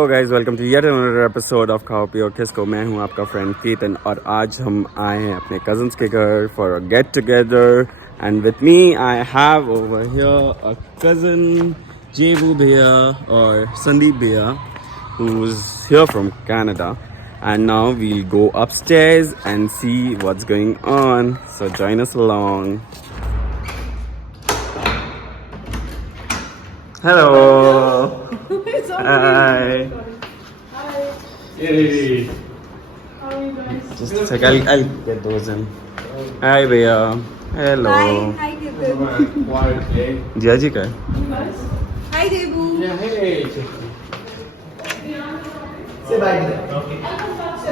Hello guys, welcome to yet another episode of खाओ पियो किसको। मैं हूं आपका फ्रेंड कीर्तन और आज हम आए हैं अपने कजन्स के घर for a get together and with me I have over here a cousin जेबू भैया और संदीप भैया who is here from Canada, and now we'll go upstairs and see what's going on, so join us along. Hello. Hi. Hi. Hey. How are you guys? Just a sec. I'll get those in. Hi, Bhaiya. Hello. Hi, Kevin. Quiet day. जिया जी का है? You guys? Hi, Debu. Yeah, hey. Say bye.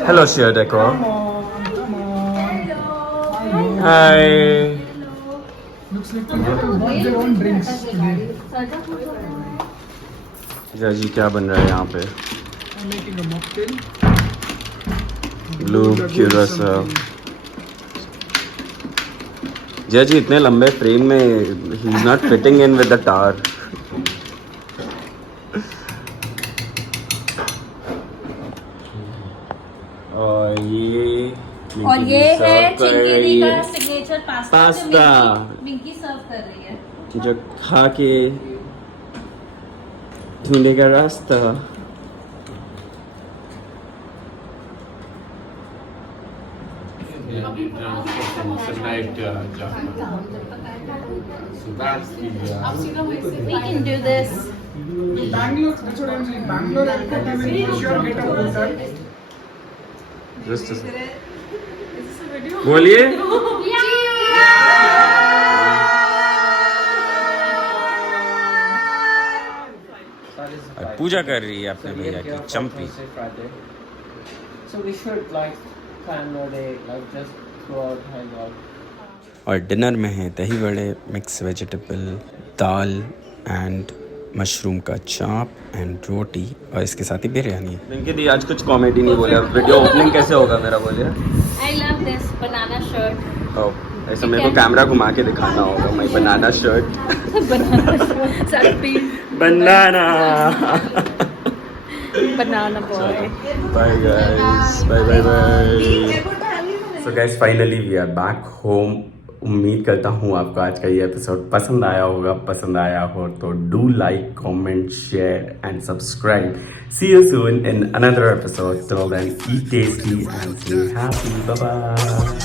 Hello, Shia Decor. Hello. Hi. Looks like people bought their own drinks today. जिया जी क्या बन रहा है यहाँ पे? I'm making a mocktail. Blue curacao. जिया जी इतने लंबे फ्रेम में he is not fitting in with the tar. और ये है चिंकेरी का सिग्नेचर पास्ता मिंकी सर्व कर रही है, जो खा के ढूंढने का रास्ता। Tonight, so that's the. we can do this. Bangalore, that's what I'm saying. Bangalore airport, I will for sure get a hotel. Just a second. बोलिए। और पूजा कर रही है अपने भैया की चंपी। So we should like plan a day, like just go out, hang out. और dinner में है दही वड़े, mix vegetable, dal and mushroom का चाप एंड रोटी और इसके साथ ही बिरयानी। रिंकी दी आज कुछ कॉमेडी नहीं बोले, वीडियो ओपनिंग कैसे होगा मेरा बोलिए। I love this banana shirt. ओह ऐसा मेरे को कैमरा घुमा के दिखाना होगा। My banana shirt. Banana. Banana boy. Bye guys, bye bye bye. So guys finally we are back home. उम्मीद करता हूँ आपको आज का ये एपिसोड पसंद आया होगा। पसंद आया हो तो do like, comment, share and subscribe. See you soon in another episode. Till then, eat tasty and stay happy. Bye bye.